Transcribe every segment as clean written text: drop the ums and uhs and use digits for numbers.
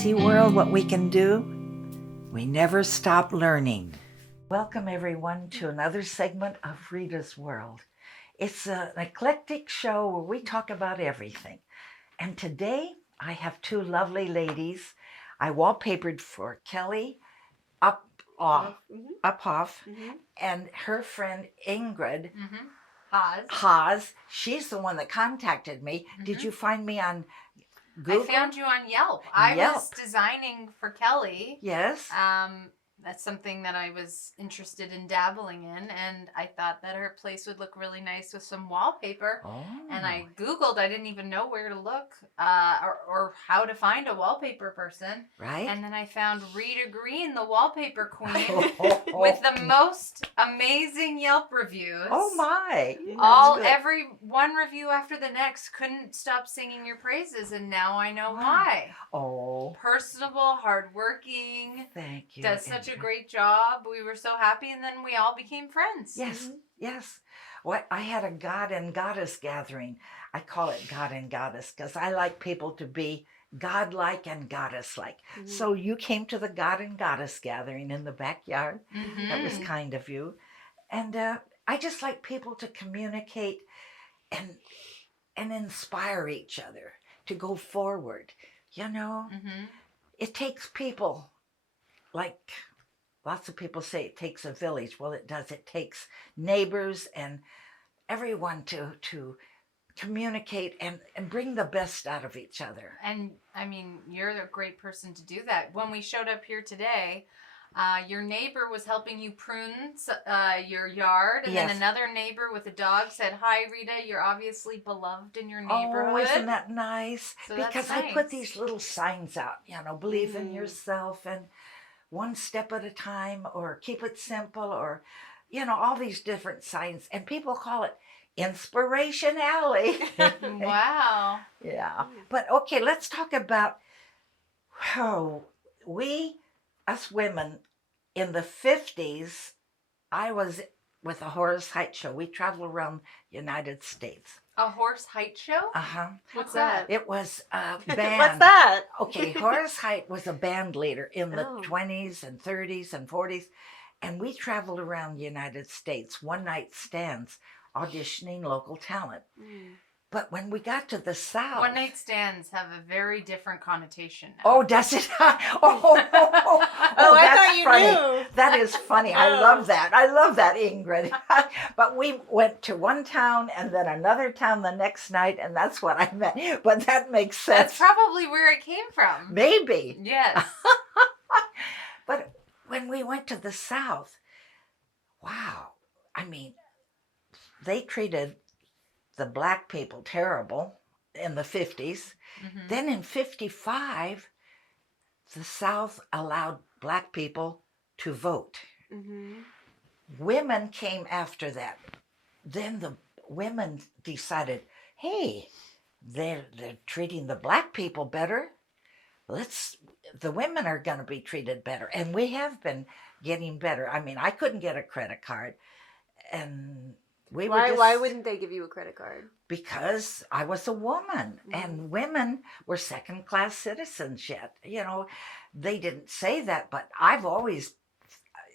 See, world, what we can do? We never stop learning. Welcome, everyone, to another segment of Rita's World. It's an eclectic show where we talk about everything. And today, I have two lovely ladies. I wallpapered for Kelly Uphoff, and her friend Ingrid Haas. She's the one that contacted me. Did you find me on Google? I found you on Yelp. I was designing for Kelly. Yes. That's something that I was interested in dabbling in, and I thought that her place would look really nice with some wallpaper. Oh. And I Googled. I didn't even know where to look or how to find a wallpaper person. Right. And then I found Reita Green, the wallpaper queen, with the most amazing Yelp reviews. Oh my! Every one review after the next couldn't stop singing your praises, and now I know why. Oh. Personable, hardworking. Thank you. Does such a great job. We were so happy, and then we all became friends. Yes, yes. Well, I had a God and Goddess gathering. I call it God and Goddess because I like people to be godlike and goddess-like. So you came to the God and Goddess gathering in the backyard. That was kind of you. And I just like people to communicate and inspire each other to go forward. You know, it takes people, like lots of people say it takes a village. Well, it does. It takes neighbors and everyone to communicate and bring the best out of each other. And I mean, you're a great person to do that. When we showed up here today, your neighbor was helping you prune your yard, and then another neighbor with a dog said, "Hi, Rita, you're obviously beloved in your neighborhood." Oh, isn't that nice? So because that's nice. I put these little signs out, believe in yourself and one step at a time, or keep it simple, or, all these different signs. And people call it Inspiration Alley. Wow. Yeah. But okay, let's talk about how us women in the 50s, I was with a Horace Height show. We traveled around the United States. A horse height show? What's that? It was a band. What's that? Okay, Horace Height was a band leader in the 20s and 30s and 40s. And we traveled around the United States, one night stands, auditioning local talent. But when we got to the South... One night stands have a very different connotation now. Oh, does it? I thought you knew. That is funny. I love that. I love that, Ingrid. But we went to one town and then another town the next night, and that's what I meant. But that makes sense. That's probably where it came from. Maybe. Yes. But when we went to the South, wow. I mean, they treated the black people terrible in the 50s. Then in 55, the South allowed black people to vote. Women came after that. Then the women decided, hey, they're treating the black people better. The women are going to be treated better. And we have been getting better. I mean, I couldn't get a credit card. And why wouldn't they give you a credit card? Because I was a woman, and women were second-class citizens yet. They didn't say that, but I've always,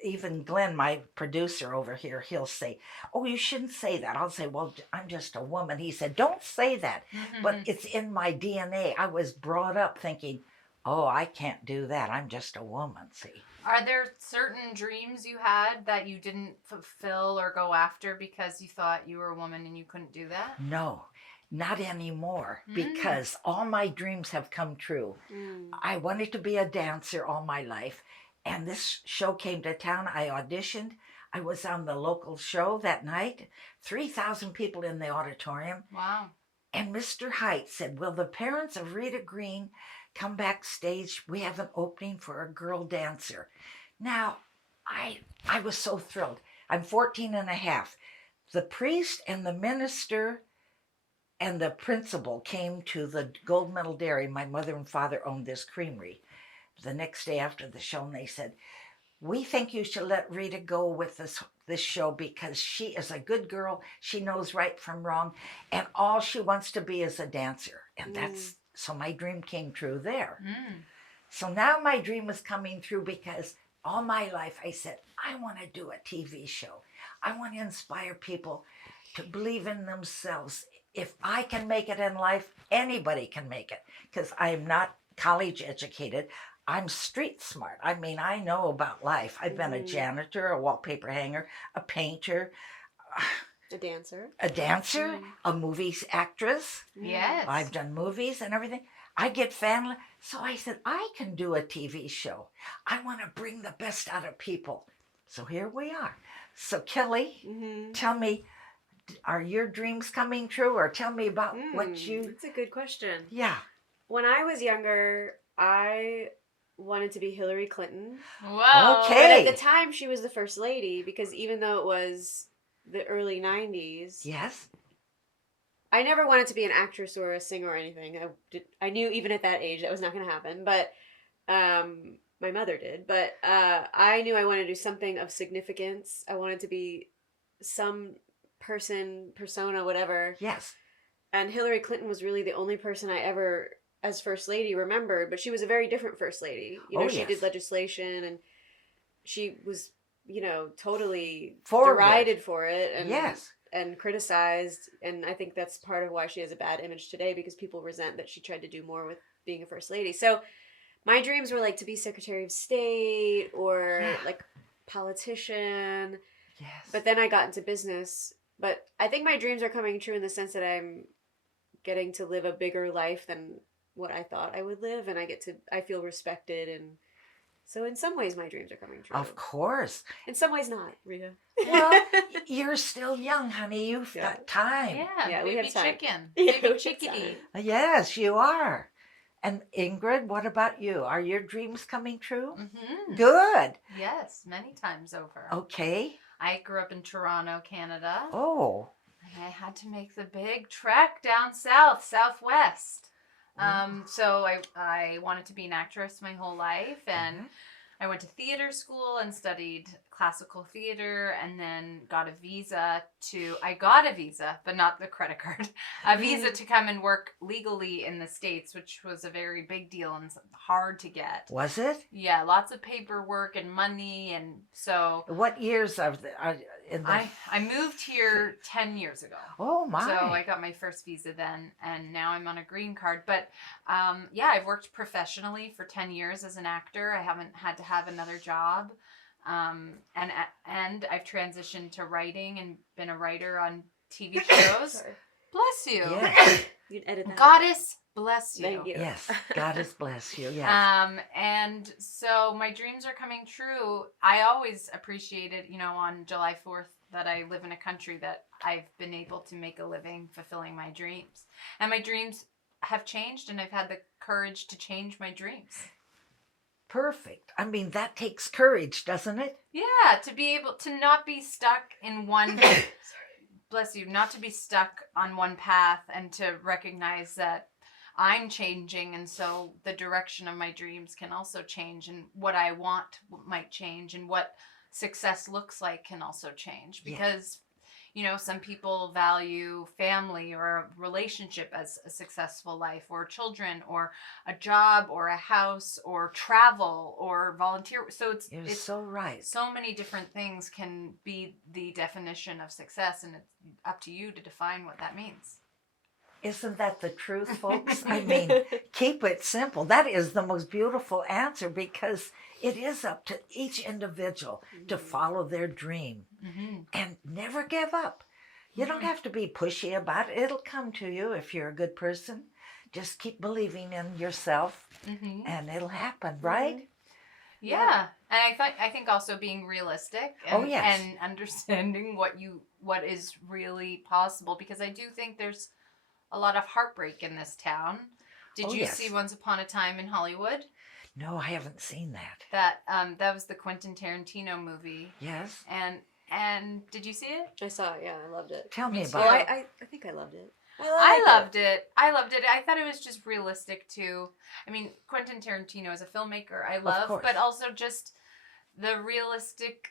even Glenn, my producer over here, he'll say, "Oh, you shouldn't say that." I'll say, "Well, I'm just a woman." He said, "Don't say that." But it's in my DNA. I was brought up thinking, oh, I can't do that. I'm just a woman, see. Are there certain dreams you had that you didn't fulfill or go after because you thought you were a woman and you couldn't do that? No, not anymore, because all my dreams have come true. I wanted to be a dancer all my life, and this show came to town. I auditioned. I was on the local show that night, 3,000 people in the auditorium. Wow. And Mr. Height said, will the parents of Reita Green come backstage? We have an opening for a girl dancer. Now, I was so thrilled. I'm 14 and a half. The priest and the minister and the principal came to the Gold Medal Dairy. My mother and father owned this creamery. The next day after the show, and they said, we think you should let Rita go with this show because she is a good girl. She knows right from wrong. And all she wants to be is a dancer. And that's, so my dream came true there. So now my dream is coming through because all my life I said, I want to do a TV show. I want to inspire people to believe in themselves. If I can make it in life, anybody can make it. Because I'm not college educated. I'm street smart. I mean, I know about life. I've been a janitor, a wallpaper hanger, a painter, A dancer, a movie actress. Yes. I've done movies and everything. I get family. So I said, I can do a TV show. I want to bring the best out of people. So here we are. So Kelly, tell me, are your dreams coming true? Or tell me about what you... That's a good question. Yeah. When I was younger, I wanted to be Hillary Clinton. Whoa. Okay. But at the time, she was the first lady because even though it was the early 90s, Yes. I never wanted to be an actress or a singer or anything. I knew even at that age that was not going to happen, but my mother did. But I knew I wanted to do something of significance. I wanted to be some person, persona, whatever. Yes. And Hillary Clinton was really the only person I ever, as first lady, remembered. But she was a very different first lady. You know, she did legislation, and she was, you know, totally derided for it. And and criticized, and I think that's part of why she has a bad image today, because people resent that she tried to do more with being a first lady. So my dreams were like to be Secretary of State or like politician. Yes. But then I got into business. But I think my dreams are coming true in the sense that I'm getting to live a bigger life than what I thought I would live, and I feel respected, and so in some ways my dreams are coming true. Of course. In some ways not, Rita. Well, you're still young, honey. You've got time. Yeah, we baby have time. chicken. Yeah, Baby we have chickadee. Yes, you are. And Ingrid, what about you? Are your dreams coming true? Mm-hmm. Good. Yes, many times over. Okay. I grew up in Toronto, Canada. Oh. And I had to make the big trek down southwest. So I wanted to be an actress my whole life, and I went to theater school and studied classical theater, and then got a visa, but not the credit card, a visa to come and work legally in the States, which was a very big deal and hard to get. Was it? Yeah, lots of paperwork and money, and so... What years are I moved here 10 years ago. Oh, my. So I got my first visa then, and now I'm on a green card. But I've worked professionally for 10 years as an actor. I haven't had to have another job. And I've transitioned to writing and been a writer on TV shows. Sorry. Bless you. Yes. You'd edit that. Goddess bless you. Thank you. Yes. Goddess bless you. Yes. And so my dreams are coming true. I always appreciated, on July 4th that I live in a country that I've been able to make a living fulfilling my dreams. And my dreams have changed, and I've had the courage to change my dreams. Perfect. I mean, that takes courage, doesn't it? Yeah, to be able to not be stuck in one... Bless you, not to be stuck on one path, and to recognize that I'm changing, and so the direction of my dreams can also change, and what I want might change, and what success looks like can also change, because some people value family or a relationship as a successful life, or children, or a job, or a house, or travel, or volunteer. So it's so right. So many different things can be the definition of success, and it's up to you to define what that means. Isn't that the truth, folks? I mean, keep it simple. That is the most beautiful answer, because it is up to each individual to follow their dream and never give up. You don't have to be pushy about it. It'll come to you if you're a good person. Just keep believing in yourself and it'll happen, right? Yeah. And I think also being realistic and understanding what is really possible, because I do think there's a lot of heartbreak in this town. Did you see Once Upon a Time in Hollywood? No, I haven't seen that. That was the Quentin Tarantino movie. Yes. And did you see it? I saw it, yeah, I loved it. Tell me Me about it. I think I loved it. I loved it. I thought it was just realistic too. I mean, Quentin Tarantino is a filmmaker I love, but also just the realistic,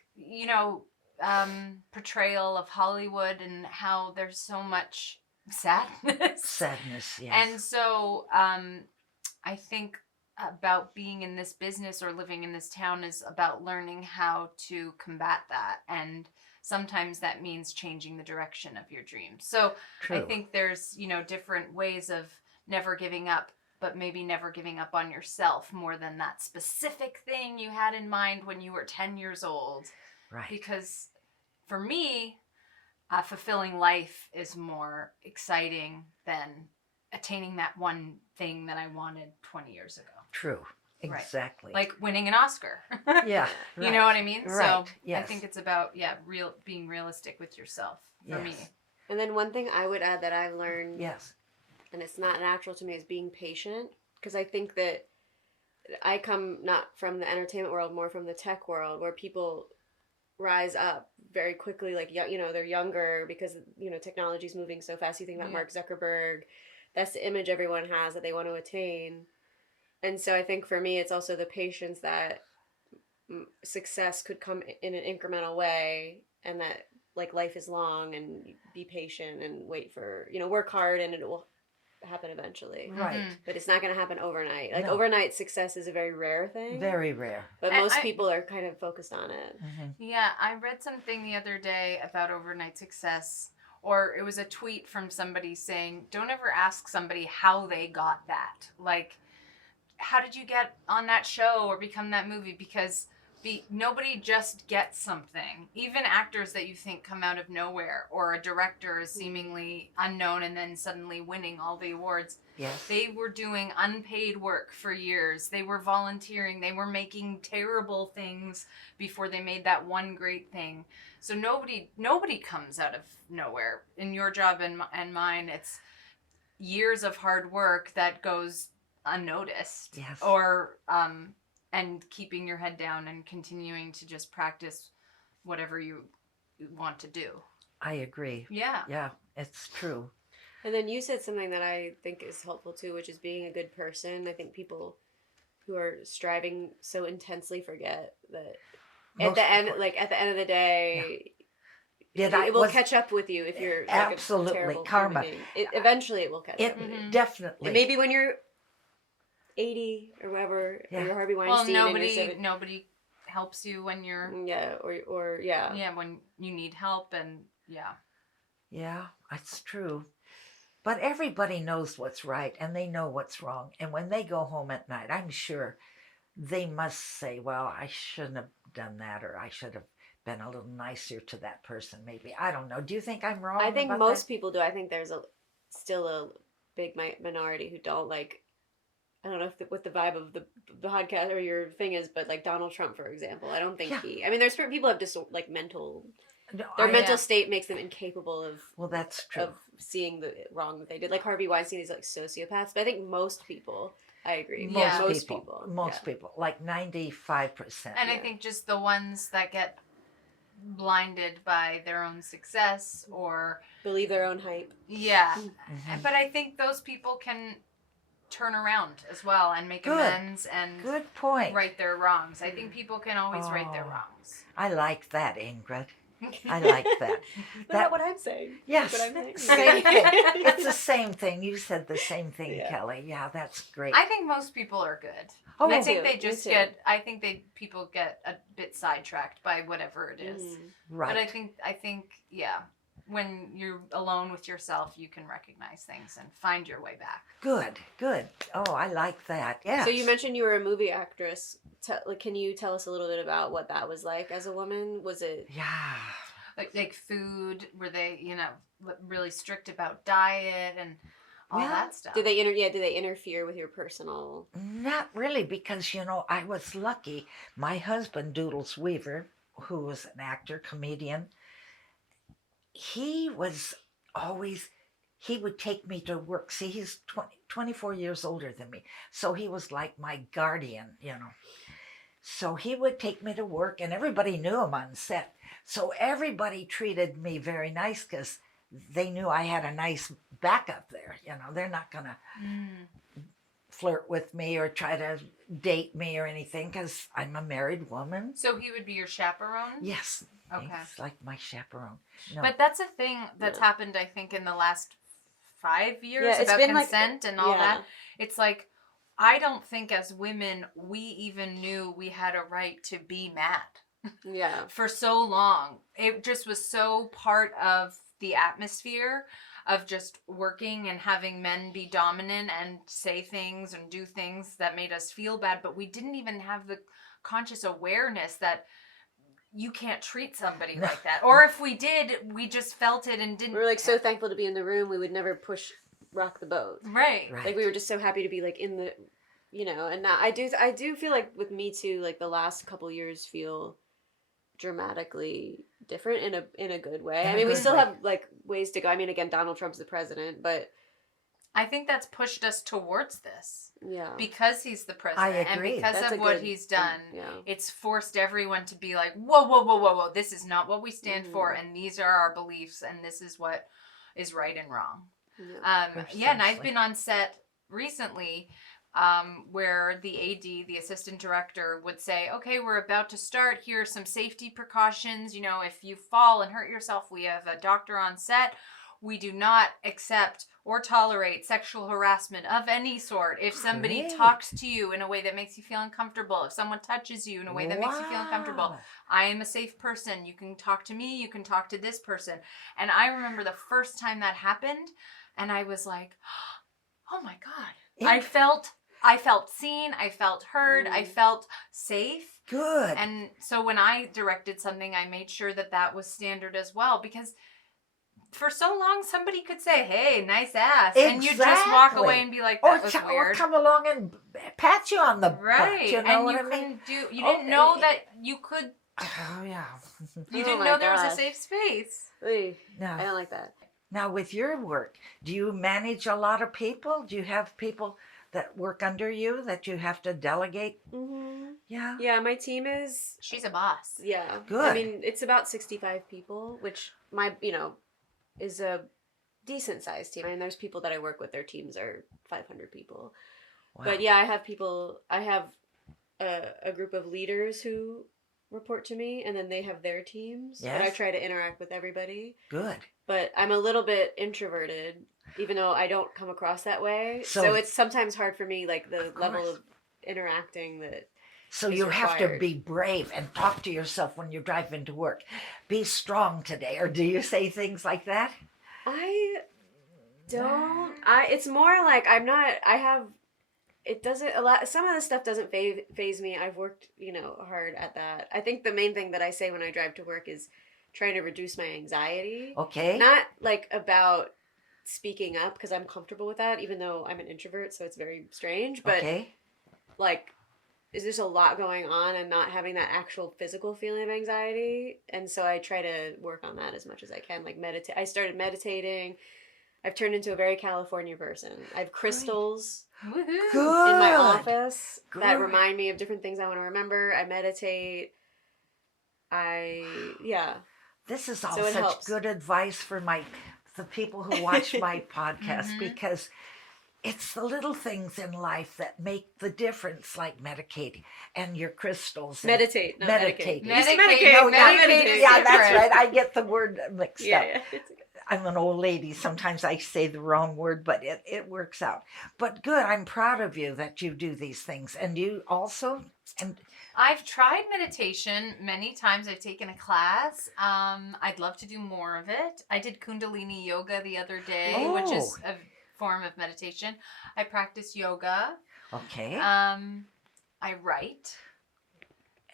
portrayal of Hollywood, and how there's so much sadness. Sadness, yes. And so I think about being in this business or living in this town is about learning how to combat that. And sometimes that means changing the direction of your dreams. So True. I think there's, different ways of never giving up, but maybe never giving up on yourself more than that specific thing you had in mind when you were 10 years old. Right. Because for me, fulfilling life is more exciting than attaining that one thing that I wanted 20 years ago. True. Exactly. Right. Like winning an Oscar. Yeah. You know what I mean? Right. So yes. I think it's about, being realistic with yourself for me. And then one thing I would add that I've learned, yes, and it's not natural to me, is being patient. Because I think that I come not from the entertainment world, more from the tech world, where people rise up very quickly. Like, they're younger because, technology is moving so fast. You think about Mark Zuckerberg. That's the image everyone has that they want to attain. And so I think for me, it's also the patience that success could come in an incremental way, and that like life is long, and be patient and wait for, work hard, and it will happen eventually. right. Mm-hmm. But it's not going to happen overnight. Like No. overnight success is a very rare thing. Very rare. But most people are kind of focused on it. Mm-hmm. Yeah, I read something the other day about overnight success, or it was a tweet from somebody saying, don't ever ask somebody how they got that. Like, how did you get on that show or become that movie? Because nobody just gets something. Even actors that you think come out of nowhere, or a director is seemingly unknown and then suddenly winning all the awards. Yes. They were doing unpaid work for years. They were volunteering. They were making terrible things before they made that one great thing. So nobody comes out of nowhere. In your job and mine, it's years of hard work that goes unnoticed. Yes. Or and keeping your head down and continuing to just practice whatever you want to do. I agree. Yeah. Yeah, it's true. And then you said something that I think is helpful too, which is being a good person. I think people who are striving so intensely forget that at the end of the day, it will catch up with you if you're like absolutely a terrible karma. human being. Eventually, it will catch up with you. Definitely. And maybe when you're 80 or whatever, or you're Harvey Weinstein. Well, nobody helps you when you're when you need help, and yeah, it's true. But everybody knows what's right, and they know what's wrong. And when they go home at night, I'm sure they must say, well, I shouldn't have done that, or I should have been a little nicer to that person, maybe. I don't know. Do you think I'm wrong? I think about most that? people do. I think there's still a big minority who don't like. I don't know what the vibe of the podcast or your thing is, but like Donald Trump, for example, I don't think I mean, there's people have just like mental. Their mental state makes them incapable of. Well, that's true. Of seeing the wrong that they did. Like Harvey Weinstein is like sociopaths, but I think most people. I agree. Most people, like 95%. And I think just the ones that get blinded by their own success or believe their own hype. Yeah. Mm-hmm. But I think those people can turn around as well and make amends and good point. Right their wrongs. I think people can always right their wrongs. I like that, Ingrid. I like that. That's what I'm saying. Yes, what I'm saying. Same thing. It's the same thing. You said the same thing, Kelly. Yeah, that's great. I think most people are good. Oh, I think they just get. I think people get a bit sidetracked by whatever it is. Right. But I think, when you're alone with yourself, you can recognize things and find your way back. Good. Oh, I like that. Yeah. So you mentioned you were a movie actress. Can you tell us a little bit about what that was like as a woman? Was it? Yeah. Like food? Were they, really strict about diet and all that stuff? Did they interfere with your personal? Not really, because I was lucky. My husband, Doodles Weaver, who was an actor, comedian, he was always. He would take me to work. See, he's 24 years older than me. So he was like my guardian, So he would take me to work, and everybody knew him on set. So everybody treated me very nice because they knew I had a nice backup there. They're not going to flirt with me or try to date me or anything because I'm a married woman. So he would be your chaperone? Yes. Okay. He's like my chaperone. No. But that's a thing that's happened, I think, in the last 5 years about been consent and all that. It's like, I don't think as women we even knew we had a right to be mad. Yeah. For so long. It just was so part of the atmosphere of just working and having men be dominant and say things and do things that made us feel bad, but we didn't even have the conscious awareness that you can't treat somebody like that. Or if we did, we just felt it and didn't. We were like so thankful to be in the room. We would never rock the boat. Right. Like we were just so happy to be like in the, and now I do feel like with Me Too, like the last couple years feel dramatically different in a good way. I mean, we still have like ways to go. I mean, again, Donald Trump's the president, but I think that's pushed us towards this. Yeah. Because he's the president. I agree. And because of what he's done, yeah. It's forced everyone to be like, whoa, whoa, whoa, whoa, whoa. This is not what we stand for, and these are our beliefs, and this is what is right and wrong. Yeah, and I've been on set recently where the AD, the assistant director, would say, okay, we're about to start. Here are some safety precautions. If you fall and hurt yourself, we have a doctor on set. We do not accept or tolerate sexual harassment of any sort. If somebody talks to you in a way that makes you feel uncomfortable, if someone touches you in a way that makes you feel uncomfortable, I am a safe person. You can talk to me. You can talk to this person. And I remember the first time that happened, and I was like, oh my God. I felt seen. I felt heard. I felt safe. Good. And so when I directed something, I made sure that was standard as well, because for so long, somebody could say, hey, nice ass. Exactly. And you just walk away and be like, that was weird. Or come along and pat you on the butt. You know what I mean? You didn't know that you could. Oh, yeah. You didn't know there was a safe space. No. I don't like that. Now, with your work, do you manage a lot of people? Do you have people that work under you that you have to delegate? Mm-hmm. Yeah. Yeah, my team is... She's a boss. Yeah. Good. I mean, it's about 65 people, which is a decent sized team. I mean, there's people that I work with, their teams are 500 people. Wow. But yeah, I have a group of leaders who report to me, and then they have their teams. Yes. But I try to interact with everybody. Good. But I'm a little bit introverted, even though I don't come across that way. So it's sometimes hard for me, like the level of interacting that. So you have to be brave and talk to yourself when you drive into work. Be strong today. Or do you say things like that? I don't. It's more like I'm not. It doesn't a lot. Some of the stuff doesn't faze me. I've worked, hard at that. I think the main thing that I say when I drive to work is trying to reduce my anxiety. Okay. Not like about speaking up, because I'm comfortable with that, even though I'm an introvert, so it's very strange. But like, is there's a lot going on and not having that actual physical feeling of anxiety, and so I try to work on that as much as I can. Like meditate. I started meditating. I've turned into a very California person. I have crystals Good. in my office that remind me of different things I want to remember. I meditate. This is all such good advice for the people who watch my podcast, because it's the little things in life that make the difference, like medicating and your crystals. Meditate. Meditate. Yeah, that's right. I get the word mixed up. Yeah. I'm an old lady. Sometimes I say the wrong word, but it works out. But good. I'm proud of you that you do these things. And you also... I've tried meditation many times. I've taken a class. I'd love to do more of it. I did Kundalini yoga the other day, which is a form of meditation. I practice yoga. Okay. I write.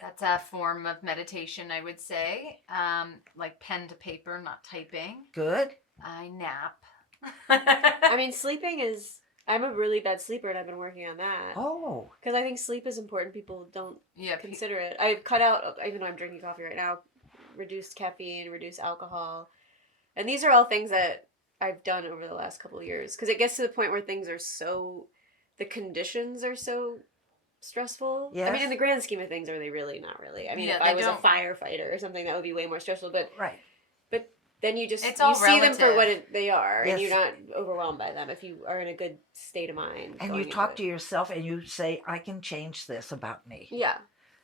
That's a form of meditation, I would say. Like pen to paper, not typing. Good. I nap. I mean, sleeping is... I'm a really bad sleeper, and I've been working on that. Oh. Because I think sleep is important. People don't consider it. I've cut out, even though I'm drinking coffee right now, reduced caffeine, reduced alcohol. And these are all things that I've done over the last couple of years. Because it gets to the point where things are the conditions are so stressful. Yes. I mean, in the grand scheme of things, are they really? Not really. I mean, if I was a firefighter or something, that would be way more stressful. But then you just see them for what they are, and you're not overwhelmed by them if you are in a good state of mind. And you talk to yourself and you say, I can change this about me. Yeah.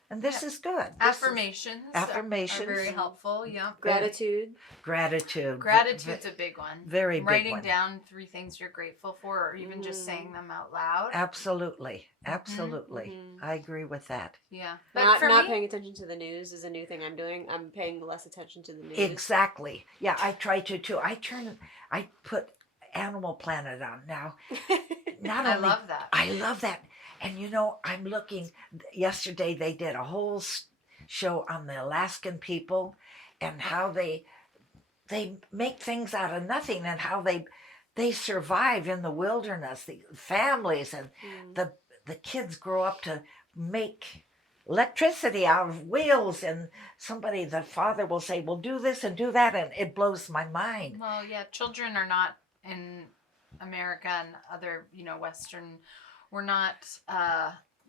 And this is good. Affirmations. Affirmations. Are very helpful. Yeah. Gratitude. Gratitude's a big one. Very big Writing one. down 3 things you're grateful for, or even just saying them out loud. Absolutely. I agree with that. Yeah. But not paying attention to the news is a new thing I'm doing. I'm paying less attention to the news. Exactly. Yeah, I try to too. I put Animal Planet on now. I love that. I love that. And I'm looking. Yesterday they did a whole show on the Alaskan people and how they make things out of nothing and how they survive in the wilderness. The families and the kids grow up to make electricity out of wheels, and the father will say, "Well, do this and do that," and it blows my mind. Well, yeah, children are not in America and other, Western. We're not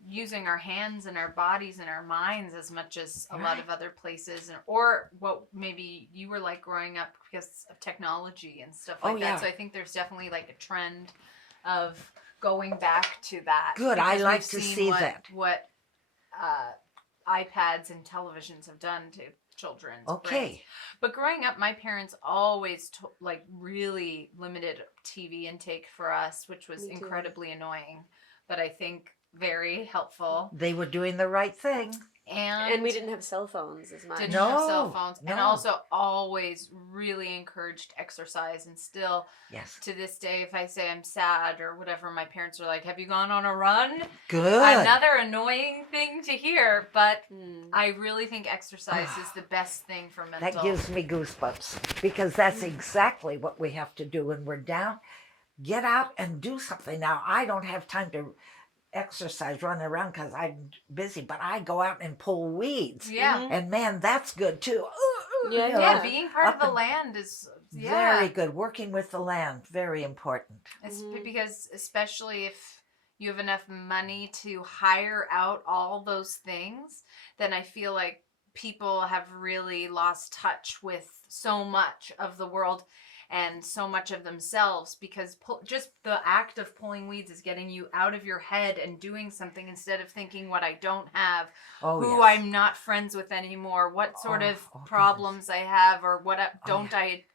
using our hands and our bodies and our minds as much as a lot of other places, or what maybe you were like growing up because of technology and stuff like that. So I think there's definitely like a trend of going back to that. Good, I like to see that. What iPads and televisions have done to children's brains. But growing up, my parents always really limited TV intake for us, which was incredibly annoying, but I think very helpful. They were doing the right thing. And we didn't have cell phones as much. Have cell phones. And also always really encouraged exercise. And still, to this day, if I say I'm sad or whatever, my parents are like, "Have you gone on a run?" Good. Another annoying thing to hear, but I really think exercise is the best thing for mental. That gives me goosebumps because that's exactly what we have to do when we're down. Get out and do something. Now, I don't have time to exercise running around because I'm busy, but I go out and pull weeds. And man, that's good too. Being part of the land is very good. Working with the land, very important. Because especially if you have enough money to hire out all those things, then I feel like people have really lost touch with so much of the world and so much of themselves, because just the act of pulling weeds is getting you out of your head and doing something instead of thinking what I don't have, I'm not friends with anymore, what sort of problems I have, or what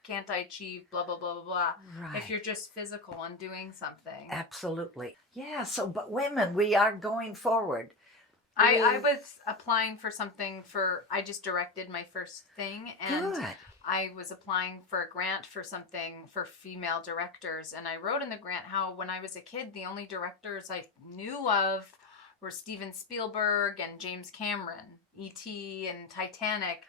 can't I achieve, blah, blah, blah, blah, blah. Right. If you're just physical and doing something. Absolutely. Yeah, but women, we are going forward. I was applying for something I just directed my first thing, and good. I was applying for a grant for something for female directors, and I wrote in the grant how when I was a kid, the only directors I knew of were Steven Spielberg and James Cameron, E.T. and Titanic,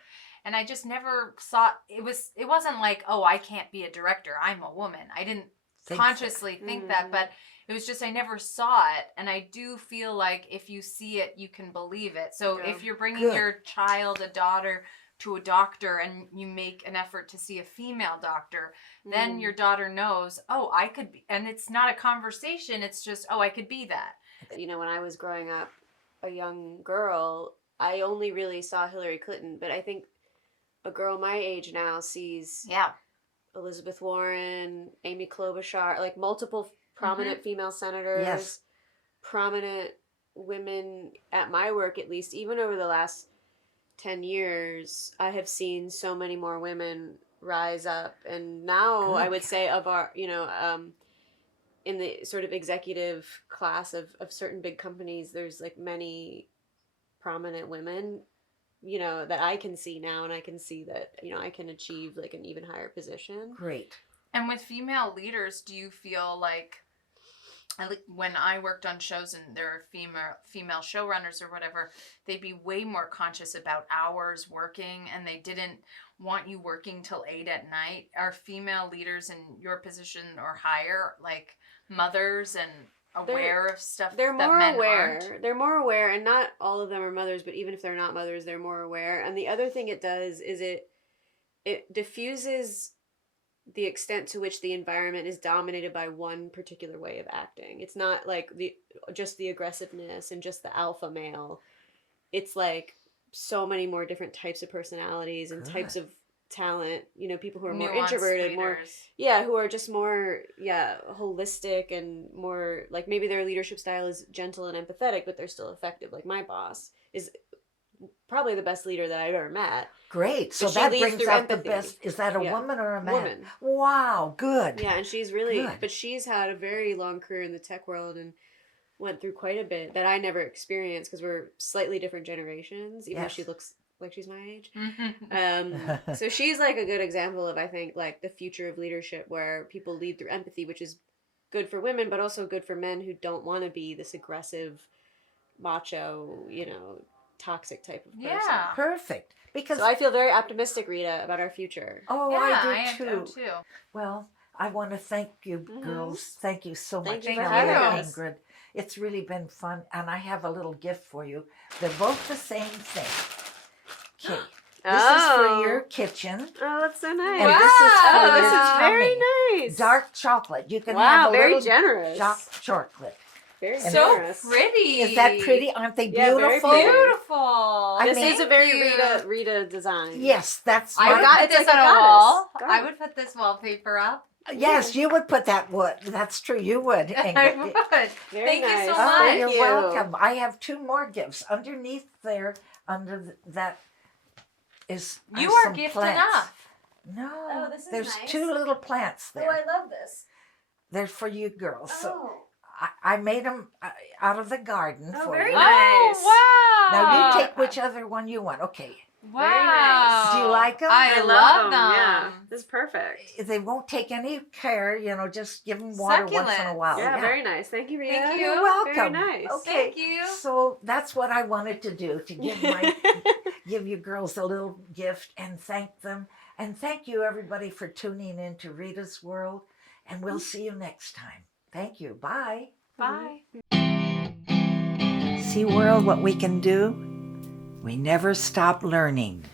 and I just never thought it wasn't like, oh, I can't be a director, I'm a woman. I didn't consciously think that, but it was just I never saw it, and I do feel like if you see it, you can believe it. So if you're bringing your child, a daughter, to a doctor and you make an effort to see a female doctor, then your daughter knows, I could be, and it's not a conversation, it's just, I could be that. When I was growing up, a young girl, I only really saw Hillary Clinton, but I think a girl my age now sees Elizabeth Warren, Amy Klobuchar, like multiple prominent female senators, prominent women at my work, at least, even over the last 10 years, I have seen so many more women rise up. And now I would say of our, in the sort of executive class of certain big companies, there's like many prominent women, that I can see now, and I can see that, I can achieve like an even higher position. Great. And with female leaders, do you feel like when I worked on shows and there are female showrunners or whatever, they'd be way more conscious about hours working, and they didn't want you working till 8 at night. Are female leaders in your position or higher, like mothers, and aware of stuff they're that more men aware. aren't? They're more aware, and not all of them are mothers, but even if they're not mothers, they're more aware. And the other thing it does is it diffuses the extent to which the environment is dominated by one particular way of acting. It's not like just the aggressiveness and just the alpha male. It's like so many more different types of personalities and types of talent, people who are more introverted, who are just more holistic and more like maybe their leadership style is gentle and empathetic, but they're still effective. Like my boss is probably the best leader that I've ever met. Great. So But she that leads brings through out the empathy. best. Is that a Yeah. woman or a man? Woman. Wow, good. Yeah, and she's really, Good. but she's had a very long career in the tech world and went through quite a bit that I never experienced because we're slightly different generations, even though she looks like she's my age. So she's like a good example of, I think, like the future of leadership where people lead through empathy, which is good for women, but also good for men who don't want to be this aggressive, macho, toxic type of person. Yeah. Perfect. Because So I feel very optimistic, Rita, about our future. oh, Yeah, I do am too. Well, I want to thank you, girls. Thank you so Thank much, you for Kelly having and us. Ingrid. It's really been fun, and I have a little gift for you. They're both the same thing. Okay, this is for your kitchen. Oh, that's so nice. And this is for Oh, your this is very tummy. nice. Dark chocolate. You can Wow, have a very little generous. dark chocolate. Very And So generous. pretty. Is that pretty? Aren't they Yeah, very beautiful? pretty. Beautiful. I This mean- is a very Thank you. Rita design. Yes, that's I my. would got- put it's this like a on a goddess. wall. God. I would put this wallpaper up. Yes, you would put that wood. That's true. You would. I Ingrid. would. Very Thank you nice. so Oh, much. Thank you're you. welcome. I have 2 more gifts underneath there. That is. You are are some gifted plants. up. No, Oh, this is there's nice. 2 little plants there. love this. They're for you girls. So Oh, I made them out of the garden for very you. nice. Oh, wow. Now you take whichever one you want. Okay. Wow. Very nice. Do you like 'em? I love them. Yeah, this is perfect. They won't take any care. Just give them water once in a Succulents. while. Yeah, very nice. Thank you, Rita. Thank you. You're welcome. Very nice. Okay. Thank you. So that's what I wanted to do, to give you girls a little gift and thank them. And thank you everybody for tuning in to Rita's World. And we'll see you next time. Thank you. Bye. Bye. See, world, what we can do? We never stop learning.